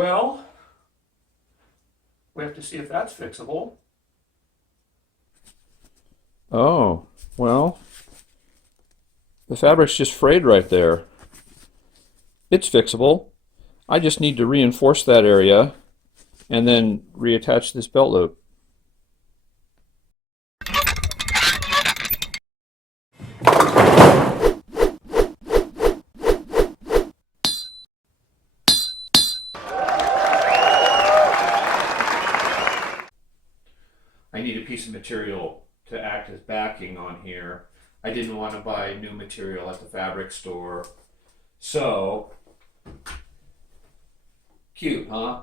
Well, we have to see if that's fixable. Oh, well, the fabric's just frayed right there. It's fixable. I just need to reinforce that area and then reattach this belt loop. I need a piece of material to act as backing on here. I didn't want to buy new material at the fabric store. So, cute, huh?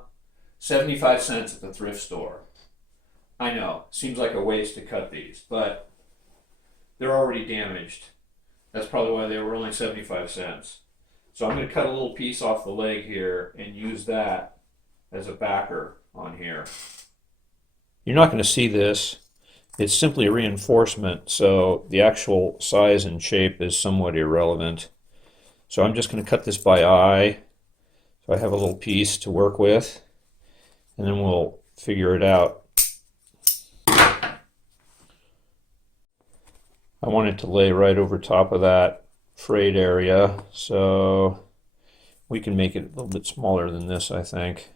75 cents at the thrift store. I know, seems like a waste to cut these, but they're already damaged. That's probably why they were only 75 cents. So I'm going to cut a little piece off the leg here and use that as a backer on here. You're not going to see this. It's simply a reinforcement, so the actual size and shape is somewhat irrelevant. So I'm just going to cut this by eye, so I have a little piece to work with, and then we'll figure it out. I want it to lay right over top of that frayed area, so we can make it a little bit smaller than this, I think.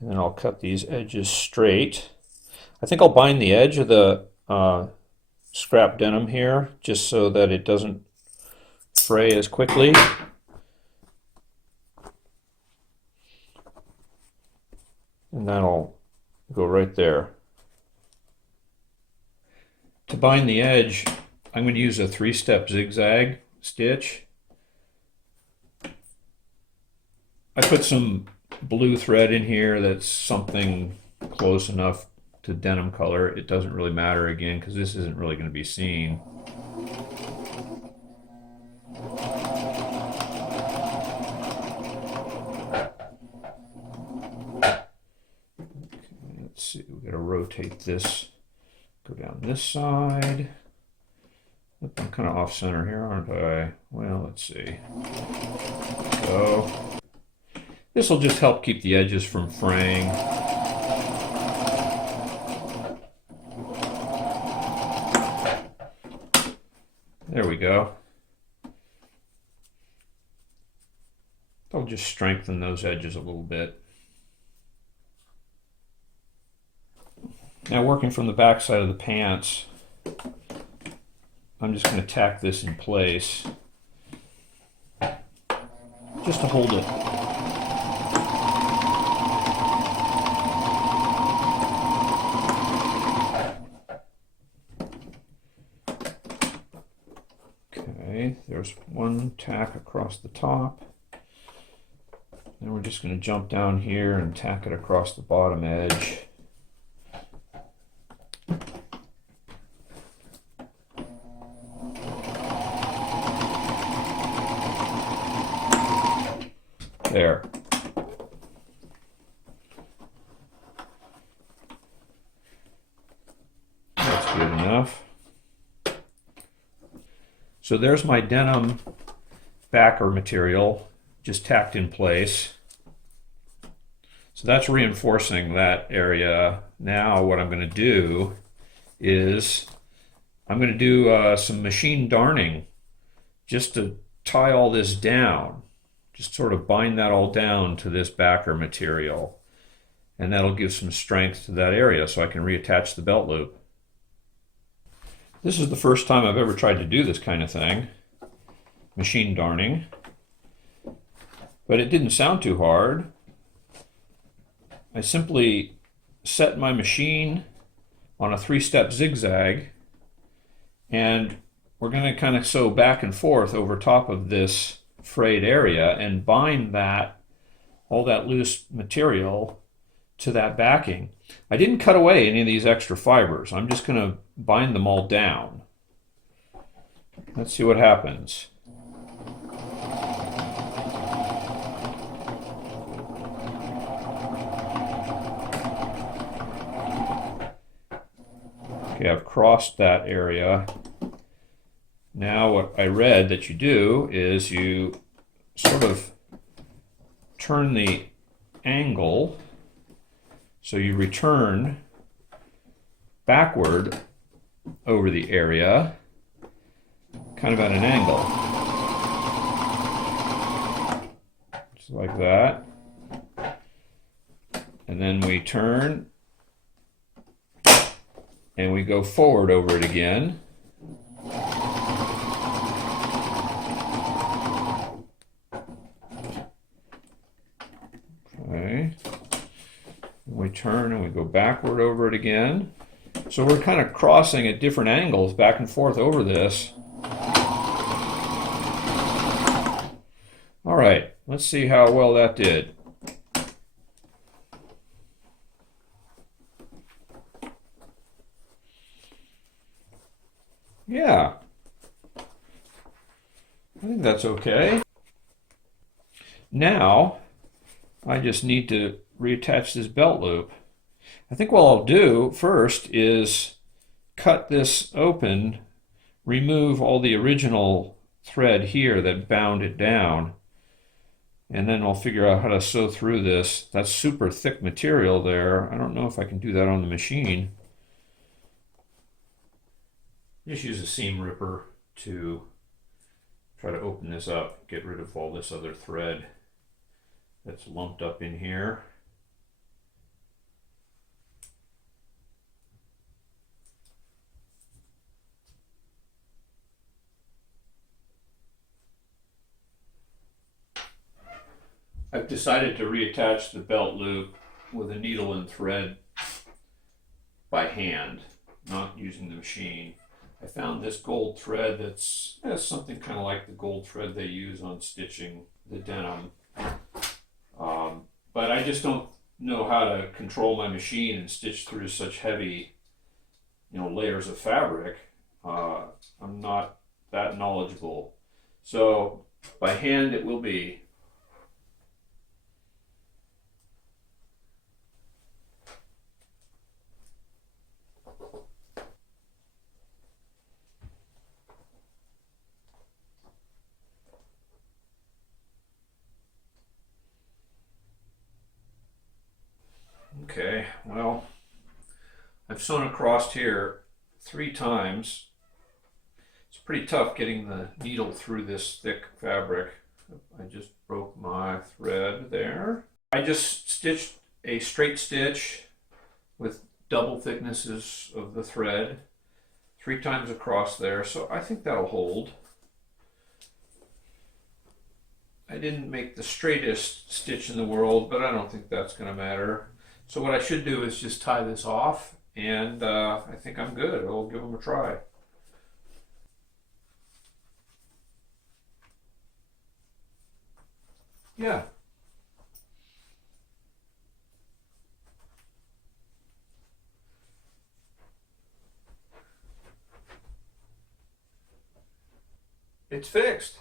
And then I'll cut these edges straight. I think I'll bind the edge of the scrap denim here just so that it doesn't fray as quickly. And that'll go right there. To bind the edge, I'm going to use a 3-step zigzag stitch. I put some blue thread in here that's something close enough to denim color. It doesn't really matter again because this isn't really going to be seen. Okay, let's see, we've got to rotate this, go down this side. I'm kind of off center here, aren't I? Well, let's see. So this will just help keep the edges from fraying. There we go. I'll just strengthen those edges a little bit. Now, working from the back side of the pants, I'm just going to tack this in place just to hold it. Okay, there's one tack across the top. Then we're just going to jump down here and tack it across the bottom edge. There. That's good enough. So there's my denim backer material just tacked in place. So that's reinforcing that area. Now what I'm going to do is I'm going to do some machine darning just to tie all this down. Just sort of bind that all down to this backer material. And that'll give some strength to that area so I can reattach the belt loop. This is the first time I've ever tried to do this kind of thing, machine darning. But it didn't sound too hard. I simply set my machine on a 3-step zigzag, and we're going to kind of sew back and forth over top of this frayed area and bind that, all that loose material to that backing. I didn't cut away any of these extra fibers. I'm just going to bind them all down. Let's see what happens. Okay, I've crossed that area. Now what I read that you do is you sort of turn the angle so you return backward over the area, kind of at an angle. Just like that. And then we turn and we go forward over it again. Okay. We turn and we go backward over it again. So we're kind of crossing at different angles back and forth over this. All right, let's see how well that did. Yeah, I think that's okay. Now, I just need to reattach this belt loop. I think what I'll do first is cut this open, remove all the original thread here that bound it down, and then I'll figure out how to sew through this. That's super thick material there. I don't know if I can do that on the machine. Just use a seam ripper to try to open this up, get rid of all this other thread that's lumped up in here. I've decided to reattach the belt loop with a needle and thread by hand, not using the machine. I found this gold thread that's something kind of like the gold thread they use on stitching the denim. But I just don't know how to control my machine and stitch through such heavy, layers of fabric. I'm not that knowledgeable. So by hand it will be. Okay, well, I've sewn across here 3 times. It's pretty tough getting the needle through this thick fabric. I just broke my thread there. I just stitched a straight stitch with double thicknesses of the thread 3 times across there, so I think that'll hold. I didn't make the straightest stitch in the world, but I don't think that's going to matter. So what I should do is just tie this off, and I think I'm good. I'll give them a try. Yeah. It's fixed.